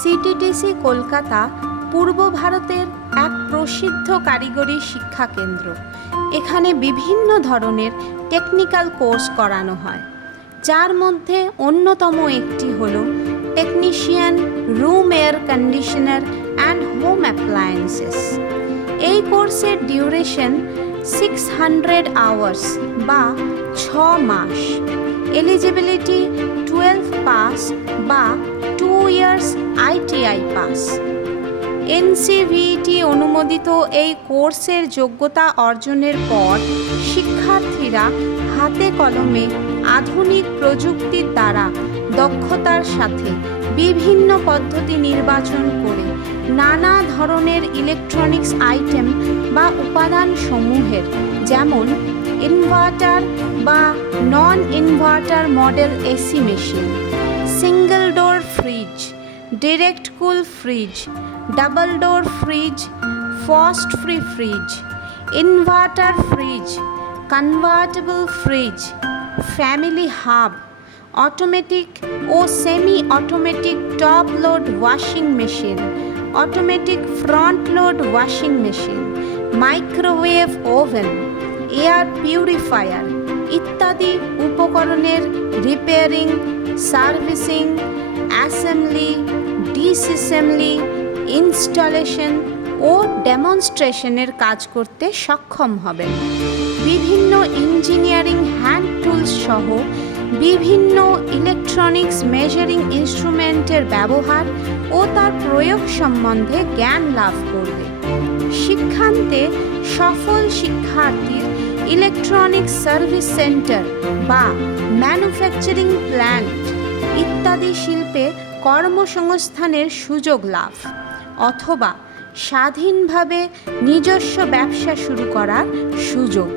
CTTC Kolkata পূর্ব ভারতের এক প্রসিদ্ধ কারিগরি শিক্ষা কেন্দ্র। এখানে বিভিন্ন ধরনের টেকনিক্যাল কোর্স করানো হয়, যার মধ্যে অন্যতম একটি হল technician, room air conditioner and home appliances. এই কোর্সের ডিউরেশন 600 আওয়ার্স বা 6 মাস। এলিজিবিলিটি 12 পাস বা 2 ইয়ার্স ITI পাস। NCVT অনুমোদিত এই কোর্সের যোগ্যতা অর্জনের পর শিক্ষার্থীরা হাতে কলমে আধুনিক প্রযুক্তির দ্বারা দক্ষতার সাথে বিভিন্ন পদ্ধতি নির্বাচন করে নানা ধরনের ইলেকট্রনিক্স আইটেম বা উপাদান সমূহের, যেমন ইনভার্টার বা non inverter model AC machine, single door fridge, direct cool fridge, double door fridge, frost free fridge, inverter fridge, convertible fridge, family hub, automatic ও semi automatic top load washing machine, automatic front load washing machine, microwave oven, air purifier ইত্যাদি উপকরণের repairing, servicing, assembly, disassembly, installation ও ডেমনস্ট্রেশনের কাজ করতে সক্ষম হবেন। বিভিন্ন ইঞ্জিনিয়ারিং হ্যান্ড টুলস সহ বিভিন্ন ইলেকট্রনিক্স মেজারিং ইনস্ট্রুমেন্টের ব্যবহার ও তার প্রয়োগ সম্বন্ধে জ্ঞান লাভ করবে। শিক্ষান্তে সফল শিক্ষার্থীর ইলেকট্রনিক্স সার্ভিস সেন্টার বা ম্যানুফ্যাকচারিং প্ল্যান্ট ইত্যাদি শিল্পে কর্মসংস্থানের সুযোগ লাভ অথবা স্বাধীনভাবে নিজস্ব ব্যবসা শুরু করার সুযোগ।